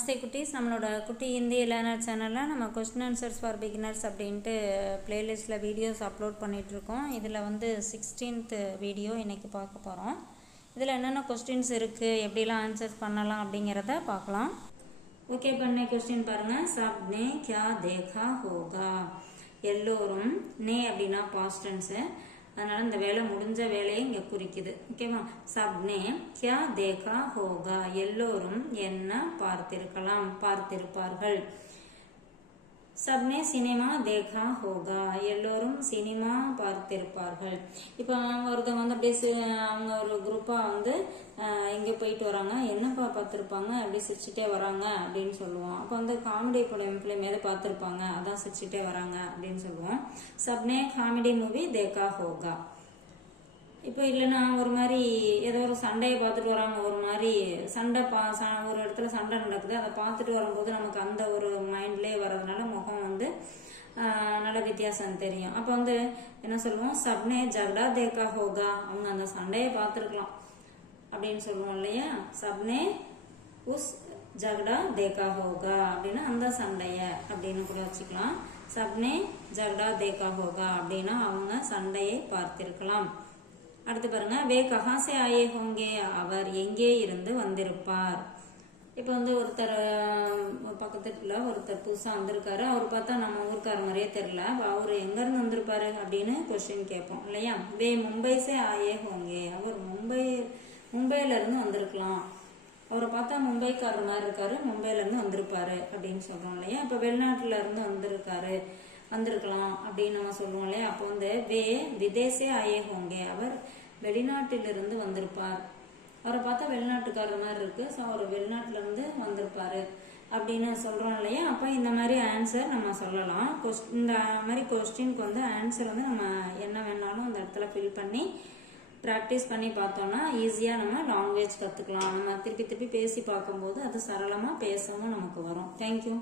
நமஸ்தே குட்டீஸ், நம்மளோட குட்டி ஹிந்தி லேர்னர் சேனலில் நம்ம கொஸ்டின் ஆன்சர்ஸ் ஃபார் பிகினர்ஸ் அப்படின்ட்டு பிளேலிஸ்ட்டில் வீடியோஸ் அப்லோட் பண்ணிகிட்ருக்கோம். இதில் வந்து 16th வீடியோ இன்றைக்கி பார்க்க போகிறோம். இதில் என்னென்ன கொஸ்டின்ஸ் இருக்குது, எப்படிலாம் ஆன்சர்ஸ் பண்ணலாம் அப்படிங்கிறத பார்க்கலாம். ஓகே, பண்ண கொஸ்டின் பாருங்கள். சப்னே கியா தேகா ஹோகா. எல்லோரும், நே அப்படின்னா பாஸ்ட் டென்ஸு, அதனால இந்த வேலை முடிஞ்ச வேலையை இங்கே குறிக்குது. ஓகேவா? சப்னே கியா தேகா ஹோகா. எல்லோரும் என்ன பார்த்திருக்கலாம், பார்த்திருப்பார்கள். சப்னே சினிமா தேகா ஹோகா. எல்லோரும் சினிமா பார்த்திருப்பார்கள். இப்போ ஒருத்தவங்க வந்து அப்படியே அவங்க ஒரு குரூப்பாக வந்து எங்கே போயிட்டு வராங்க, என்னப்பா பார்த்துருப்பாங்க, அப்படியே சிரிச்சுட்டே வராங்க அப்படின்னு சொல்லுவோம். அப்போ வந்து காமெடி பிள்ளைங்க எதை பார்த்துருப்பாங்க, அதான் சிரிச்சுட்டே வராங்க அப்படின்னு சொல்லுவோம். சப்னே காமெடி மூவி தேகா ஹோகா. இப்போ இல்லைன்னா ஒரு மாதிரி ஏதோ ஒரு சண்டையை பார்த்துட்டு வராங்க, ஒரு மாதிரி சண்டை ஒரு இடத்துல சண்டை நடக்குது, அதை பார்த்துட்டு வரும்போது நமக்கு அந்த ஒரு மைண்ட்லேயே வர்றதுனால முகம் வந்து நல்ல வித்தியாசம் தெரியும். அப்போ வந்து என்ன சொல்லுவோம், சப்னே ஜகடா தேகா ஹோகா. அவங்க அந்த சண்டையை பார்த்துருக்கலாம் அப்படின்னு சொல்லுவோம் இல்லையா. சப்னே உஸ் ஜகடா தேகா ஹோகா அப்படின்னா அந்த சண்டைய அப்படின்னு கூட வச்சுக்கலாம். சப்னே ஜகடா தேகா ஹோகா அப்படின்னா அவங்க சண்டையை பார்த்திருக்கலாம். அடுத்து பாருங்க, வே கஹாசே ஆயே ஹோங்கே. அவர் எங்கே இருந்து வந்திருப்பார். இப்போ வந்து ஒருத்தர் பக்கத்துல ஒருத்தர் புதுசா வந்திருக்காரு, அவர் பார்த்தா நம்ம ஊருக்கார மாதிரியே தெரியல, அவர் எங்க இருந்து வந்திருப்பாரு அப்படின்னு கொஸ்டின் கேட்போம் இல்லையா. வே மும்பைசே ஆயே ஹோங்கே. அவர் மும்பையில இருந்து வந்திருக்கலாம். அவரை பார்த்தா மும்பைக்காரர் மாதிரி இருக்காரு, மும்பையில இருந்து வந்திருப்பாரு அப்படின்னு சொல்றோம் இல்லையா. இப்ப வெளிநாட்டுல இருந்து வந்திருக்கலாம் அப்படின்னு நம்ம சொல்லுவோம் இல்லையா. அப்போ வந்து வே விதேசே ஆயே ஹோங்கே. அவர் வெளிநாட்டிலிருந்து வந்திருப்பார். அவரை பார்த்தா வெளிநாட்டுக்காரர் மாதிரி இருக்கு, ஸோ அவர் வெளிநாட்டுல இருந்து வந்திருப்பாரு அப்படின்னு சொல்றோம் இல்லையா. அப்போ இந்த மாதிரி ஆன்சர் நம்ம சொல்லலாம். இந்த மாதிரி கொஸ்டினுக்கு வந்து ஆன்சர் வந்து நம்ம என்ன வேணாலும் அந்த இடத்துல ஃபில் பண்ணி ப்ராக்டிஸ் பண்ணி பார்த்தோம்னா ஈஸியாக நம்ம லாங்குவேஜ் கற்றுக்கலாம். நம்ம திருப்பி திருப்பி பேசி பார்க்கும்போது அது சரளமாக பேசவும் நமக்கு வரும். தேங்க்யூ.